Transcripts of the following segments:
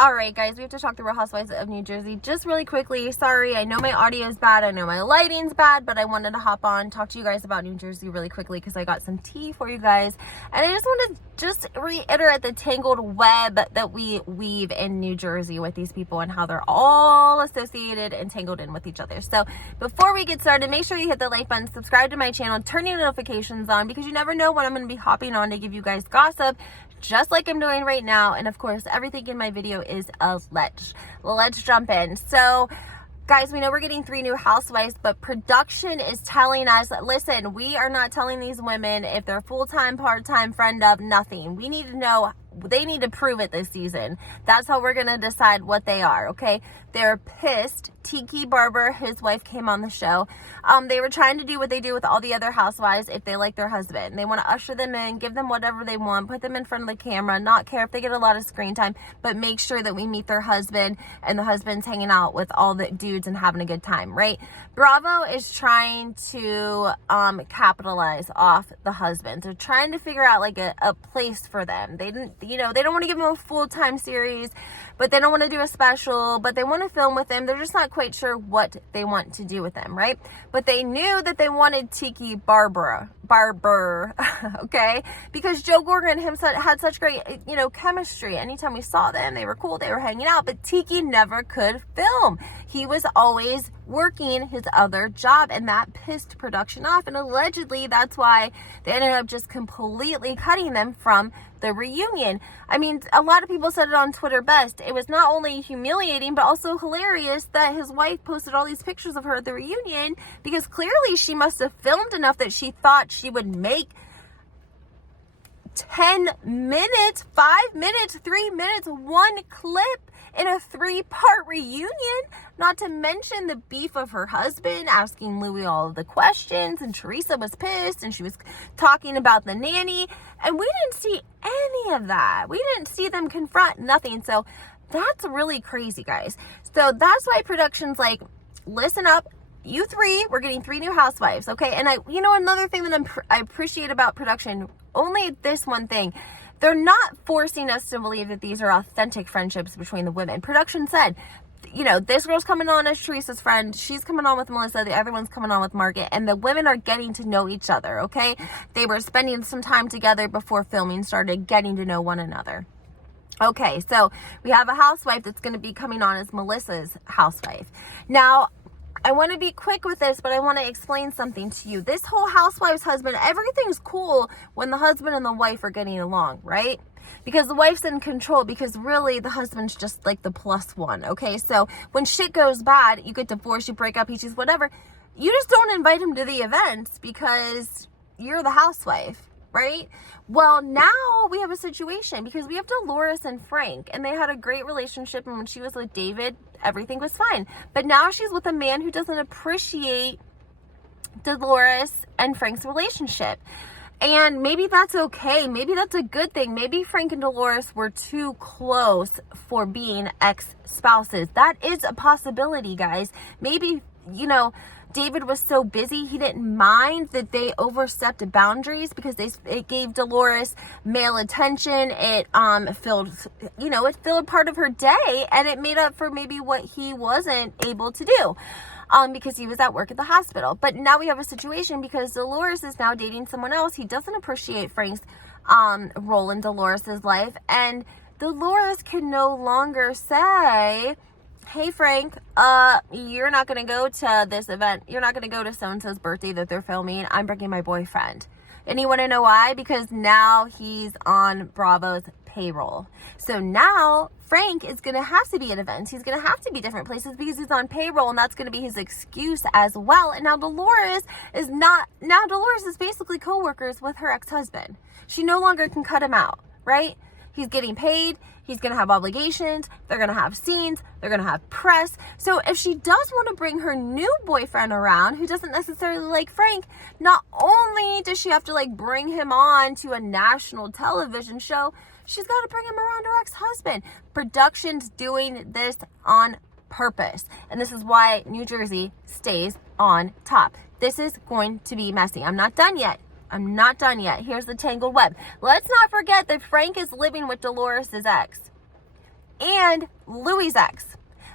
All right, guys, we have to talk through Real Housewives of New Jersey just really quickly. Sorry, I know my audio is bad. I know my lighting's bad, but I wanted to hop on, talk to you guys about New Jersey really quickly because I got some tea for you guys. And I just want to reiterate the tangled web that we weave in New Jersey with these people and how they're all associated and tangled in with each other. So before we get started, make sure you hit the like button, subscribe to my channel, turn your notifications on because you never know when I'm going to be hopping on to give you guys gossip, just like I'm doing right now. And of course, everything in my video is alleged. Let's jump in. So guys, we know we're getting 3 new housewives, but production is telling us, listen, we are not telling these women if they're full-time, part-time, friend of, nothing. We need to know, they need to prove it this season. That's how we're going to decide what they are, okay? They're pissed. Tiki Barber, his wife, came on the show. They were trying to do what they do with all the other housewives if they like their husband. They want to usher them in, give them whatever they want, put them in front of the camera, not care if they get a lot of screen time, but make sure that we meet their husband and the husband's hanging out with all the dudes and having a good time, right? Bravo is trying to capitalize off the husbands. They're trying to figure out like a place for them. They didn't, they don't want to give them a full-time series, but they don't want to do a special, but they want to film with them. They're just not quite sure what they want to do with them, right? But they knew that they wanted Tiki Barber, okay? Because Joe Gorgon himself had such great, chemistry. Anytime we saw them, they were cool, they were hanging out, but Tiki never could film. He was always working his other job, and that pissed production off, and allegedly that's why they ended up just completely cutting them from the reunion. I mean, a lot of people said it on Twitter best. It was not only humiliating, but also hilarious that his wife posted all these pictures of her at the reunion because clearly she must have filmed enough that she thought she would make 10 minutes, 5 minutes, 3 minutes, one clip in a 3-part reunion, not to mention the beef of her husband asking Louis all of the questions, and Teresa was pissed and she was talking about the nanny, and we didn't see any of that. We didn't see them confront nothing. So that's really crazy, guys. So that's why production's like, listen up, you 3, we're getting 3 new housewives, okay? And another thing that I appreciate about production, only this one thing, they're not forcing us to believe that these are authentic friendships between the women. Production said, this girl's coming on as Teresa's friend. She's coming on with Melissa. Everyone's coming on with Margaret. And the women are getting to know each other, okay? They were spending some time together before filming started, getting to know one another. Okay, so we have a housewife that's going to be coming on as Melissa's housewife. Now, I want to be quick with this, but I want to explain something to you. This whole housewife's husband, everything's cool when the husband and the wife are getting along, right? Because the wife's in control, because really the husband's just like the plus one, okay? So when shit goes bad, you get divorced, you break up, he cheats, whatever, you just don't invite him to the events because you're the housewife, right? Well, now we have a situation because we have Dolores and Frank, and they had a great relationship, and when she was with David, everything was fine. But now she's with a man who doesn't appreciate Dolores and Frank's relationship. And maybe that's okay. Maybe that's a good thing. Maybe Frank and Dolores were too close for being ex-spouses. That is a possibility, guys. Maybe, David was so busy, he didn't mind that they overstepped boundaries because it gave Dolores male attention. It filled part of her day, and it made up for maybe what he wasn't able to do because he was at work at the hospital. But now we have a situation because Dolores is now dating someone else. He doesn't appreciate Frank's role in Dolores's life, and Dolores can no longer say, hey, Frank, you're not going to go to this event. You're not going to go to so-and-so's birthday that they're filming. I'm bringing my boyfriend. And you want to know why? Because now he's on Bravo's payroll. So now Frank is going to have to be at events. He's going to have to be different places because he's on payroll, and that's going to be his excuse as well. And now Dolores is basically co-workers with her ex-husband. She no longer can cut him out, right? He's getting paid. He's going to have obligations. They're going to have scenes. They're going to have press. So if she does want to bring her new boyfriend around, who doesn't necessarily like Frank, not only does she have to bring him on to a national television show, she's got to bring him around her ex-husband. Production's doing this on purpose. And this is why New Jersey stays on top. This is going to be messy. I'm not done yet. Here's the tangled web. Let's not forget that Frank is living with Dolores' ex. and Louis' ex.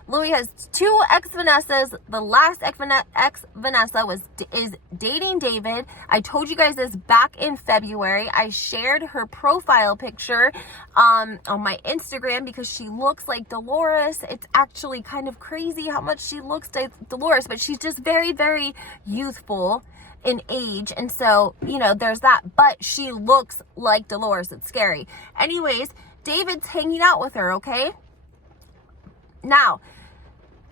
Louis has 2 ex-Vanessas. The last ex-Vanessa is dating David. I told you guys this back in February. I shared her profile picture on my Instagram because she looks like Dolores. It's actually kind of crazy how much she looks like Dolores, but she's just very, very youthful in age, and so, you know, there's that, but she looks like Dolores. It's scary. Anyways, David's hanging out with her, okay? Now,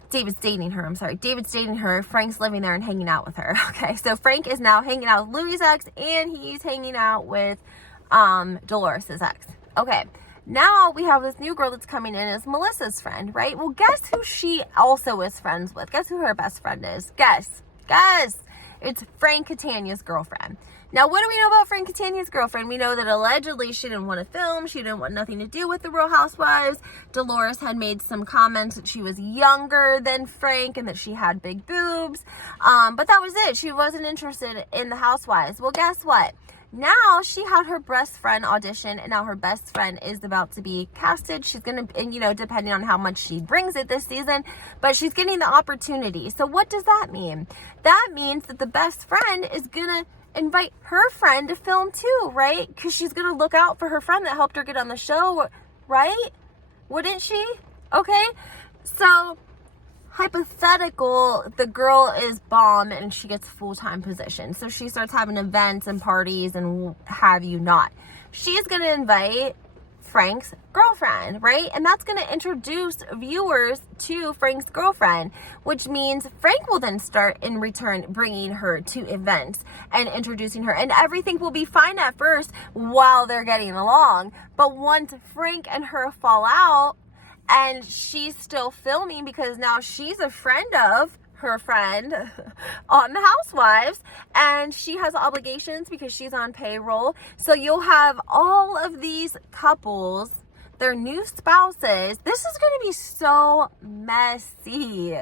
David's dating her. David's dating her. Frank's living there and hanging out with her. Okay, so Frank is now hanging out with Louis' ex, and he's hanging out with Dolores' ex. Okay, now we have this new girl that's coming in as Melissa's friend, right? Well, guess who she also is friends with? Guess who her best friend is? Guess. It's Frank Catania's girlfriend. Now, what do we know about Frank Catania's girlfriend? We know that allegedly she didn't want to film. She didn't want nothing to do with the Real Housewives. Dolores had made some comments that she was younger than Frank and that she had big boobs. But that was it. She wasn't interested in the Housewives. Well, guess what? Now she had her best friend audition, and now her best friend is about to be casted. She's going to, and, you know, depending on how much she brings it this season, but she's getting the opportunity. So what does that mean? That means that the best friend is going to invite her friend to film too, right? Because she's going to look out for her friend that helped her get on the show, right? Wouldn't she? Okay. So hypothetical, the girl is bomb and she gets full-time position. So she starts having events and parties and have you not. She's going to invite Frank's girlfriend, right? And that's going to introduce viewers to Frank's girlfriend, which means Frank will then start in return bringing her to events and introducing her, and everything will be fine at first while they're getting along. But once Frank and her fall out and she's still filming because now she's a friend of her friend on the Housewives, and she has obligations because she's on payroll. So you'll have all of these couples, their new spouses. This is going to be so messy,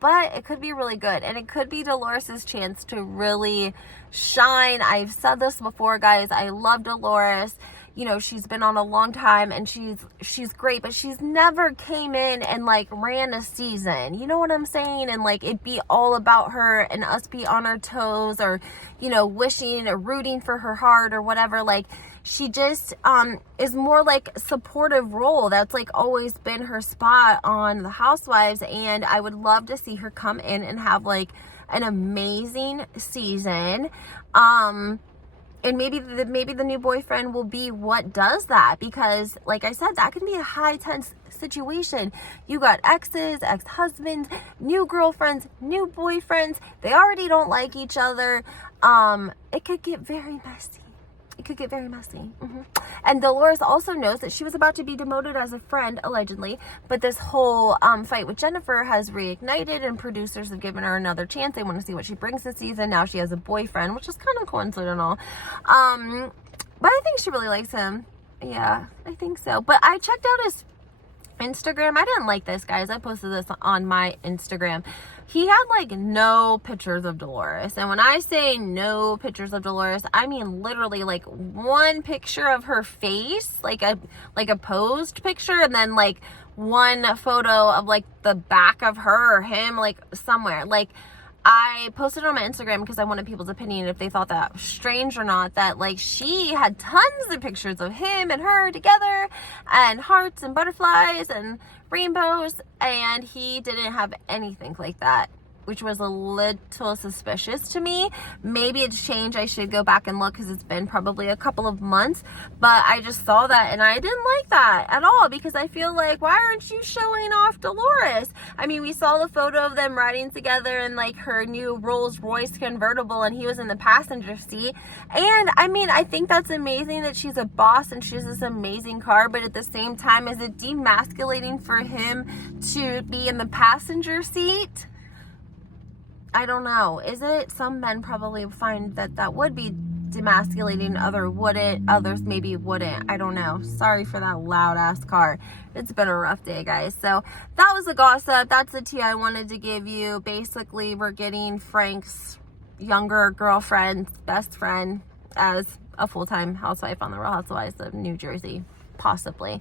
but it could be really good, and it could be Dolores' chance to really shine. I've said this before, guys. I love Dolores. You know, she's been on a long time and she's great, but she's never came in and like ran a season. You know what I'm saying? And like it be all about her and us be on our toes, or, you know, wishing or rooting for her heart or whatever. Like she just is more like a supportive role. That's like always been her spot on the Housewives, and I would love to see her come in and have like an amazing season. And maybe the new boyfriend will be what does that, because like I said, that can be a high tense situation. You got exes, ex-husbands, new girlfriends, new boyfriends. They already don't like each other. It could get very messy. And Dolores also knows that she was about to be demoted as a friend, allegedly, but this whole fight with Jennifer has reignited, and producers have given her another chance. They want to see what she brings this season. Now she has a boyfriend, which is kind of coincidental. But I think she really likes him. Yeah, I think so. But I checked out his Instagram. I didn't like this, guys. I posted this on my Instagram. He had like no pictures of Dolores. And when I say no pictures of Dolores, I mean literally like one picture of her face, like a posed picture, and then like one photo of like the back of her or him, like somewhere. Like I posted it on my Instagram because I wanted people's opinion if they thought that strange or not, that like she had tons of pictures of him and her together and hearts and butterflies and rainbows, and he didn't have anything like that, which was a little suspicious to me. Maybe it's changed. I should go back and look because it's been probably a couple of months, but I just saw that and I didn't like that at all, because I feel like, why aren't you showing off Dolores? I mean, we saw the photo of them riding together in like her new Rolls Royce convertible, and he was in the passenger seat. And I mean, I think that's amazing that she's a boss and she's this amazing car, but at the same time, is it demasculating for him to be in the passenger seat? I don't know. Is it? Some men probably find that that would be demasculating, others maybe wouldn't. I don't know. Sorry for that loud ass car. It's been a rough day, guys. So that was the gossip. That's the tea I wanted to give you. Basically, we're getting Frank's younger girlfriend's best friend as a full-time housewife on the Real Housewives of New Jersey, possibly.